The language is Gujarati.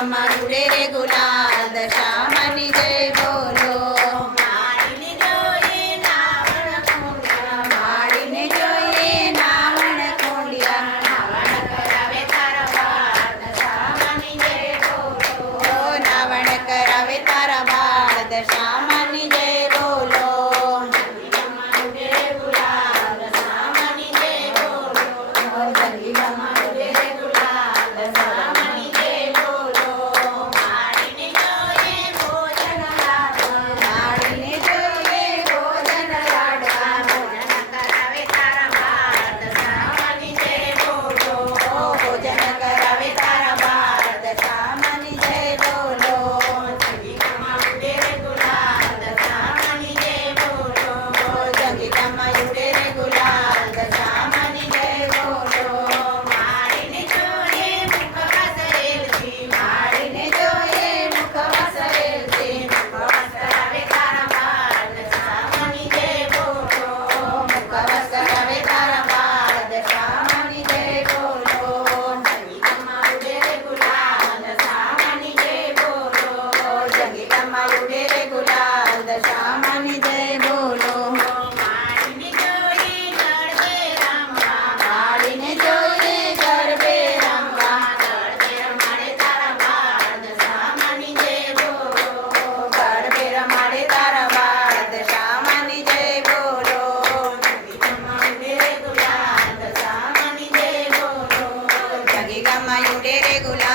ગમરુડે રે ગુલાલ દશામાની જય બોલો. માળીને જોઈએ નાવણ ખોડિયા, માળીને જોઈએ નાવણ ખોડિયા, નાવણ કરાવે તારા બાળ દશામાની જય બોલો. નાવણ કરાવે તારા બાળ દશામાની જય બોલો. ગમરુડે રે ગુલાલ દશામાની જય બોલો. ગમરુડે રે ગુલાલ દશામાની જય બોલો. માળીને જોઈએ ભોજન લાડવા, માળીને જોઈએ ભોજન લાડવા, ભોજન કરાવે તારા બાળ દશામાની જય બોલો. ભોજન કરાવે તારા બાળ દશામાની જય બોલો. જંગીકામાં ઉડે રે ગુલાલ દશામાની જય બોલો. જંગીકામાં ઉડે રે ગુલાલ દશામાની જય બોલો. માળીને જોઈએ મુખ વાસરેલથી, માળીને જોઈએ મુખ વાસરેલથી, મુખ વાસરાવે તારા બાળ દશામાની જય બોલો. મુખ વાસરાવે તારા બાળ દશામાની જય બોલો. જંગીકામાં ઉડે રે ગુલાલ દશામાની જય બોલો. જંગીકામાં ઉડે રે ગુલાલ દશામાની જય બોલો. માળીને જોઈએ ગરબે રમવા, માળીને જોઈએ ગરબે રમવા, ગરબે રમાડે તારા બાળ દશામાની જય બોલો. ગરબે રમાડે તારા બાળ દશામાની જય બોલો. જંગીકામાં ઉડે રે ગુલાલ દશામાની જય બોલો. જંગીકામાં ઉડે રે ગુલાલ